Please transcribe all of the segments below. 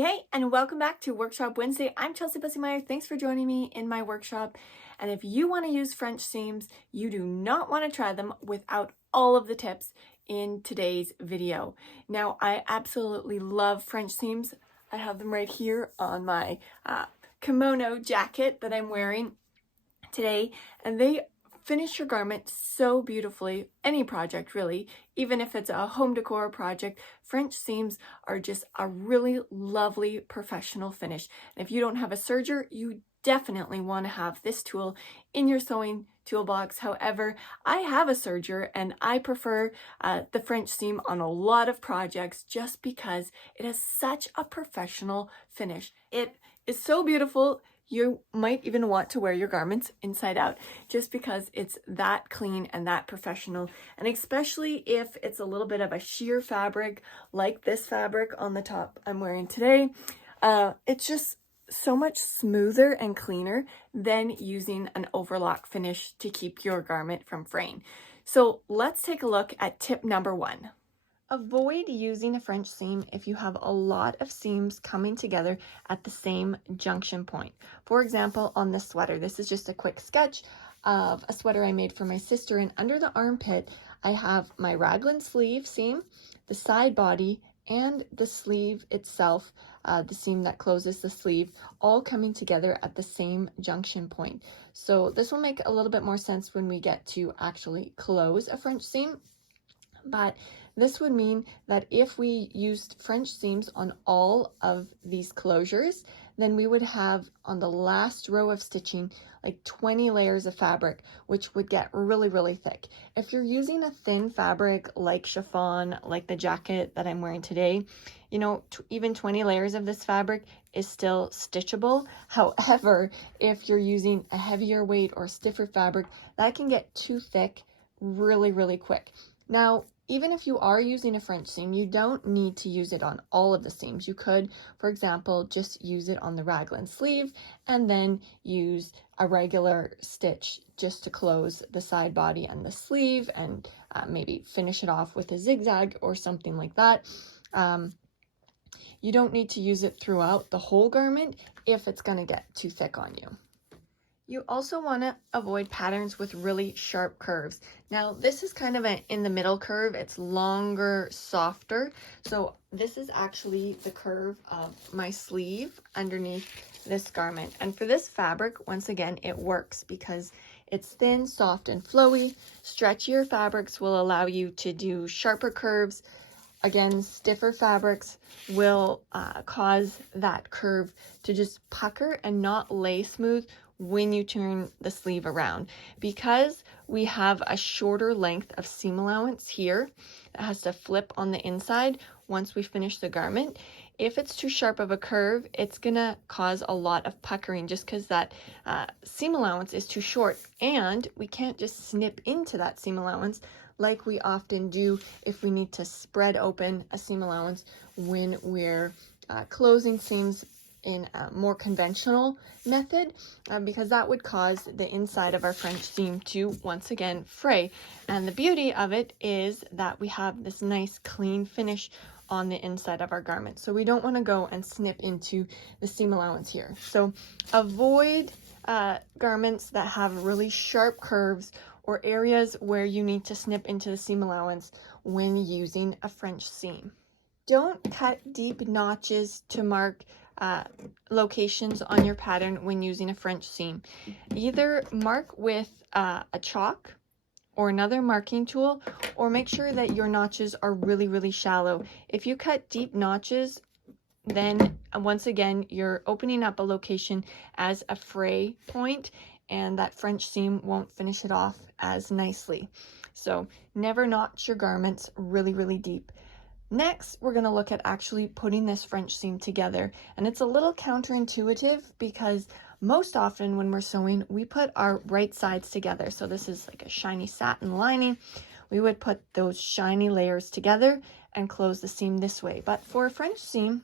Hey, and welcome back to Workshop Wednesday. I'm Chelsea Bussymeyer. Thanks for joining me in my workshop. And if you want to use French seams, you do not want to try them without all of the tips in today's video. Now, I absolutely love French seams. I have them right here on my kimono jacket that I'm wearing today, and they finish your garment so beautifully. Any project really, even if it's a home decor project, French seams are just a really lovely professional finish. And if you don't have a serger, you definitely want to have this tool in your sewing toolbox. However, I have a serger and I prefer the French seam on a lot of projects just because it has such a professional finish. It is so beautiful. You might even want to wear your garments inside out just because it's that clean and that professional. And especially if it's a little bit of a sheer fabric like this fabric on the top I'm wearing today, it's just so much smoother and cleaner than using an overlock finish to keep your garment from fraying. So let's take a look at tip number 1. Avoid using a French seam if you have a lot of seams coming together at the same junction point. For example, on this sweater, this is just a quick sketch of a sweater I made for my sister, and under the armpit, I have my raglan sleeve seam, the side body, and the sleeve itself, the seam that closes the sleeve, all coming together at the same junction point. So this will make a little bit more sense when we get to actually close a French seam. But this would mean that if we used French seams on all of these closures, then we would have on the last row of stitching like 20 layers of fabric, which would get really, really thick. If you're using a thin fabric like chiffon, like the jacket that I'm wearing today, you know, even 20 layers of this fabric is still stitchable. However, if you're using a heavier weight or stiffer fabric, that can get too thick really, really quick. Now, even if you are using a French seam, you don't need to use it on all of the seams. You could, for example, just use it on the raglan sleeve and then use a regular stitch just to close the side body and the sleeve, and maybe finish it off with a zigzag or something like that. You don't need to use it throughout the whole garment if it's going to get too thick on you. You also want to avoid patterns with really sharp curves. Now, this is kind of an in the middle curve. It's longer, softer. So this is actually the curve of my sleeve underneath this garment. And for this fabric, once again, it works because it's thin, soft, and flowy. Stretchier fabrics will allow you to do sharper curves. Again, stiffer fabrics will cause that curve to just pucker and not lay smooth when you turn the sleeve around. Because we have a shorter length of seam allowance here that has to flip on the inside once we finish the garment, if it's too sharp of a curve, it's gonna cause a lot of puckering just because that seam allowance is too short, and we can't just snip into that seam allowance like we often do if we need to spread open a seam allowance when we're closing seams in a more conventional method, because that would cause the inside of our French seam to once again fray. And the beauty of it is that we have this nice clean finish on the inside of our garment. So we don't want to go and snip into the seam allowance here. So avoid garments that have really sharp curves or areas where you need to snip into the seam allowance when using a French seam. Don't cut deep notches to mark locations on your pattern when using a French seam. Either mark with a chalk or another marking tool, or make sure that your notches are really, really shallow. If you cut deep notches, then once again, you're opening up a location as a fray point, and that French seam won't finish it off as nicely. So never notch your garments really, really deep. Next, we're going to look at actually putting this French seam together. And it's a little counterintuitive because most often when we're sewing, we put our right sides together. So this is like a shiny satin lining. We would put those shiny layers together and close the seam this way. But for a French seam,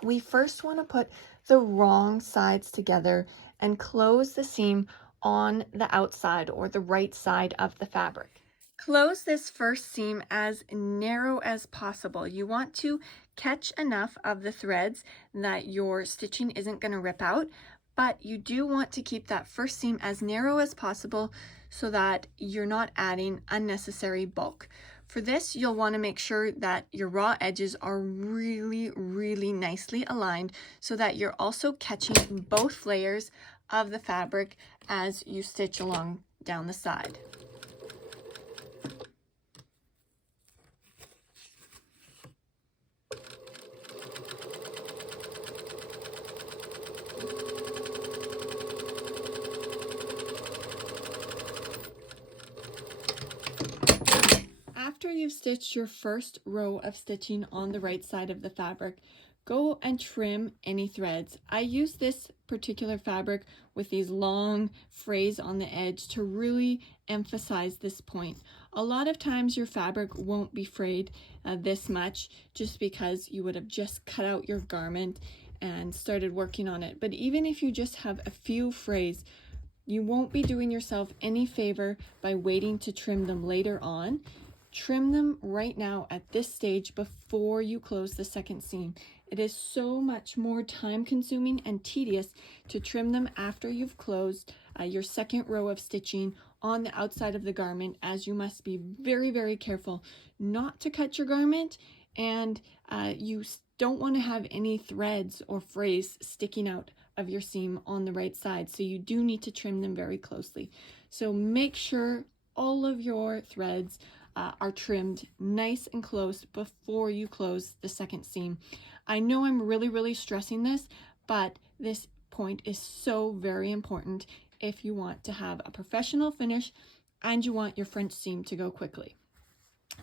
we first want to put the wrong sides together and close the seam on the outside or the right side of the fabric. Close this first seam as narrow as possible. You want to catch enough of the threads that your stitching isn't going to rip out, but you do want to keep that first seam as narrow as possible so that you're not adding unnecessary bulk. For this, you'll want to make sure that your raw edges are really, really nicely aligned so that you're also catching both layers of the fabric as you stitch along down the side. After you've stitched your first row of stitching on the right side of the fabric, go and trim any threads. I use this particular fabric with these long frays on the edge to really emphasize this point. A lot of times your fabric won't be frayed this much just because you would have just cut out your garment and started working on it. But even if you just have a few frays, you won't be doing yourself any favor by waiting to trim them later on. Trim them right now at this stage before you close the second seam. It is so much more time consuming and tedious to trim them after you've closed your second row of stitching on the outside of the garment, as you must be very, very careful not to cut your garment, and you don't want to have any threads or frays sticking out of your seam on the right side, so you do need to trim them very closely. So make sure all of your threads are trimmed nice and close before you close the second seam. I know I'm really stressing this, but this point is so very important if you want to have a professional finish and you want your French seam to go quickly.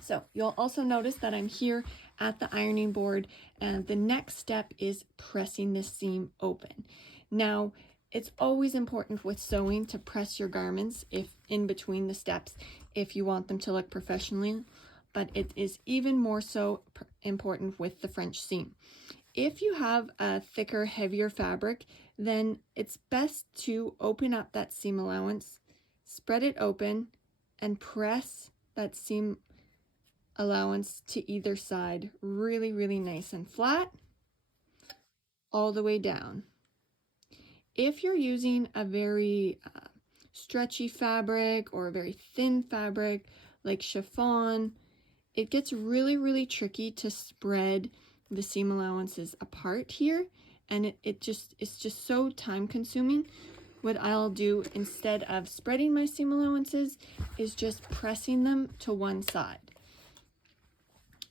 So you'll also notice that I'm here at the ironing board, and the next step is pressing this seam open. Now, it's always important with sewing to press your garments if in between the steps if you want them to look professionally, but it is even more so important with the French seam. If you have a thicker, heavier fabric, then it's best to open up that seam allowance, spread it open, and press that seam allowance to either side really nice and flat all the way down. If you're using a very stretchy fabric or a very thin fabric like chiffon, it gets really tricky to spread the seam allowances apart here, and it's just so time consuming. What I'll do instead of spreading my seam allowances is just pressing them to one side.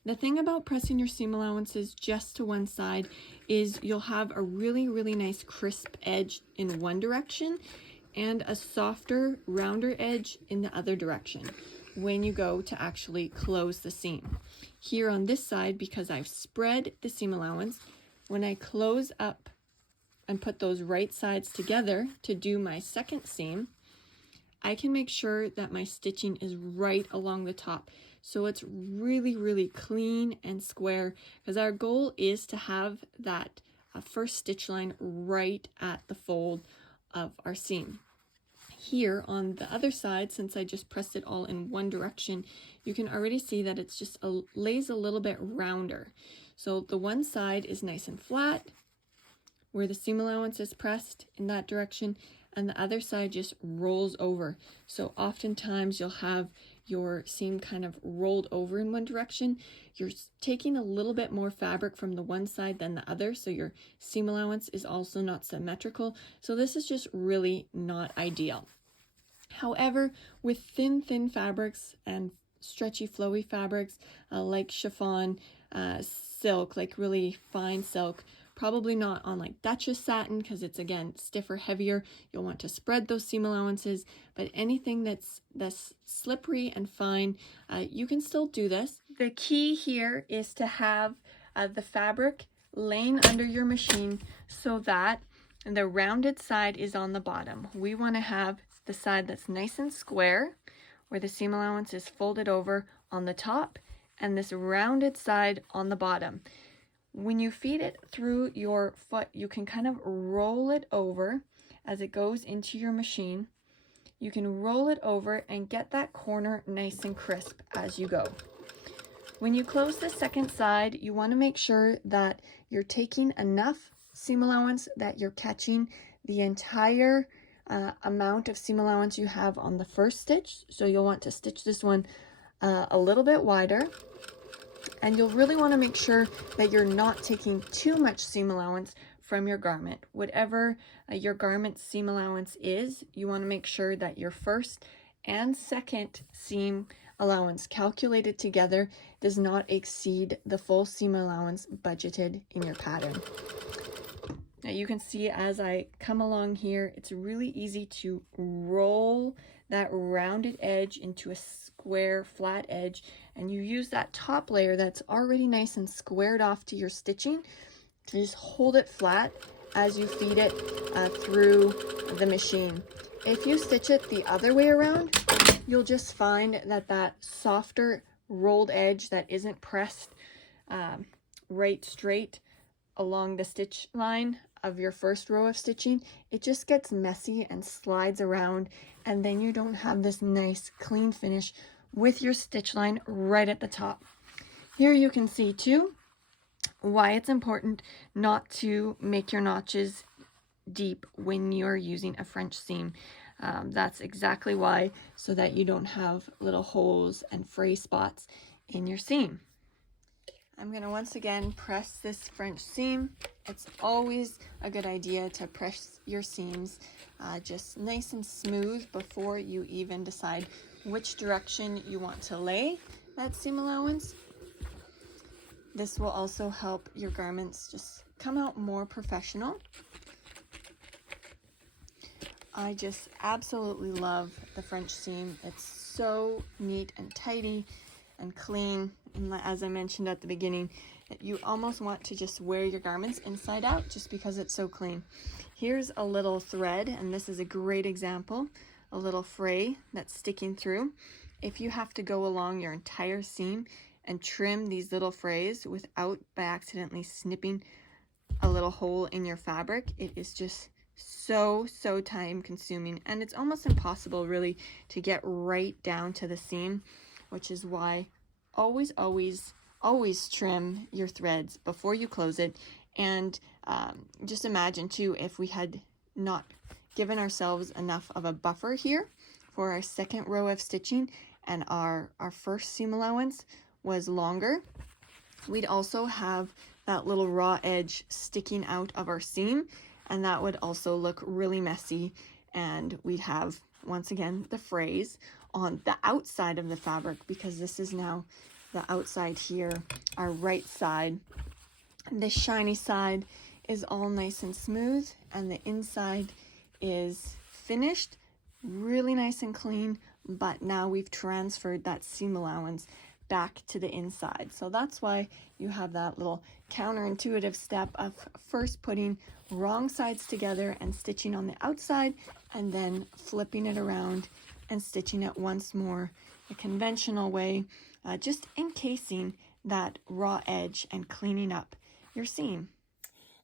The thing about pressing your seam allowances just to one side is you'll have a really nice crisp edge in one direction and a softer, rounder edge in the other direction when you go to actually close the seam. Here on this side, because I've spread the seam allowance, when I close up and put those right sides together to do my second seam, I can make sure that my stitching is right along the top. So it's really clean and square, because our goal is to have that first stitch line right at the fold of our seam. Here on the other side, since I just pressed it all in one direction, you can already see that it's just lays a little bit rounder. So the one side is nice and flat where the seam allowance is pressed in that direction, and the other side just rolls over. So oftentimes you'll have your seam kind of rolled over in one direction. You're taking a little bit more fabric from the one side than the other, so your seam allowance is also not symmetrical. So this is just really not ideal. However, with thin fabrics and stretchy flowy fabrics like chiffon, silk, like really fine silk, probably not on like Duchess satin because it's again stiffer, heavier. You'll want to spread those seam allowances, but anything that's slippery and fine, you can still do this. The key here is to have the fabric laying under your machine so that the rounded side is on the bottom. We want to have the side that's nice and square where the seam allowance is folded over on the top, and this rounded side on the bottom. When you feed it through your foot, you can kind of roll it over as it goes into your machine. You can roll it over and get that corner nice and crisp as you go. When you close the second side, you want to make sure that you're taking enough seam allowance that you're catching the entire amount of seam allowance you have on the first stitch. So you'll want to stitch this one a little bit wider, and you'll really want to make sure that you're not taking too much seam allowance from your garment. Whatever your garment seam allowance is, you want to make sure that your first and second seam allowance calculated together does not exceed the full seam allowance budgeted in your pattern. Now you can see as I come along here, it's really easy to roll that rounded edge into a square flat edge, and you use that top layer that's already nice and squared off to your stitching to just hold it flat as you feed it through the machine. If you stitch it the other way around, you'll just find that that softer rolled edge that isn't pressed right straight along the stitch line of your first row of stitching, it just gets messy and slides around, and then you don't have this nice clean finish with your stitch line right at the top. Here you can see too why it's important not to make your notches deep when you're using a French seam. That's exactly why, so that you don't have little holes and fray spots in your seam. I'm going to once again press this French seam. It's always a good idea to press your seams just nice and smooth before you even decide which direction you want to lay that seam allowance. This will also help your garments just come out more professional. I just absolutely love the French seam. It's so neat and tidy and clean, and as I mentioned at the beginning, you almost want to just wear your garments inside out just because it's so clean. Here's a little thread, and this is a great example, a little fray that's sticking through. If you have to go along your entire seam and trim these little frays without by accidentally snipping a little hole in your fabric, it is just so time consuming, and it's almost impossible really to get right down to the seam, which is why always trim your threads before you close it. And just imagine too, if we had not given ourselves enough of a buffer here for our second row of stitching and our first seam allowance was longer, we'd also have that little raw edge sticking out of our seam, and that would also look really messy, and we'd have once again the frays on the outside of the fabric, because this is now the outside here, our right side. The shiny side is all nice and smooth, and the inside is finished, really nice and clean, but now we've transferred that seam allowance back to the inside. So that's why you have that little counterintuitive step of first putting wrong sides together and stitching on the outside, and then flipping it around and stitching it once more the conventional way, just encasing that raw edge and cleaning up your seam.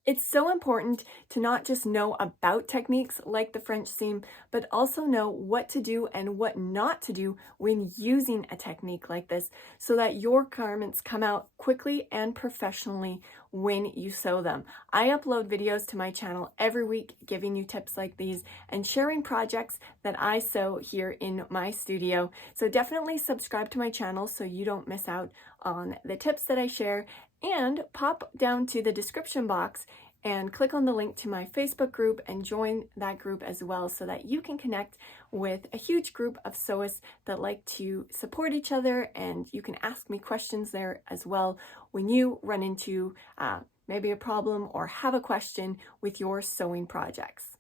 It's so important to not just know about techniques like the French seam, but also know what to do and what not to do when using a technique like this, so that your garments come out quickly and professionally when you sew them. I upload videos to my channel every week giving you tips like these and sharing projects that I sew here in my studio. So definitely subscribe to my channel so you don't miss out on the tips that I share, and pop down to the description box and click on the link to my Facebook group and join that group as well, so that you can connect with a huge group of sewists that like to support each other, and you can ask me questions there as well when you run into maybe a problem or have a question with your sewing projects.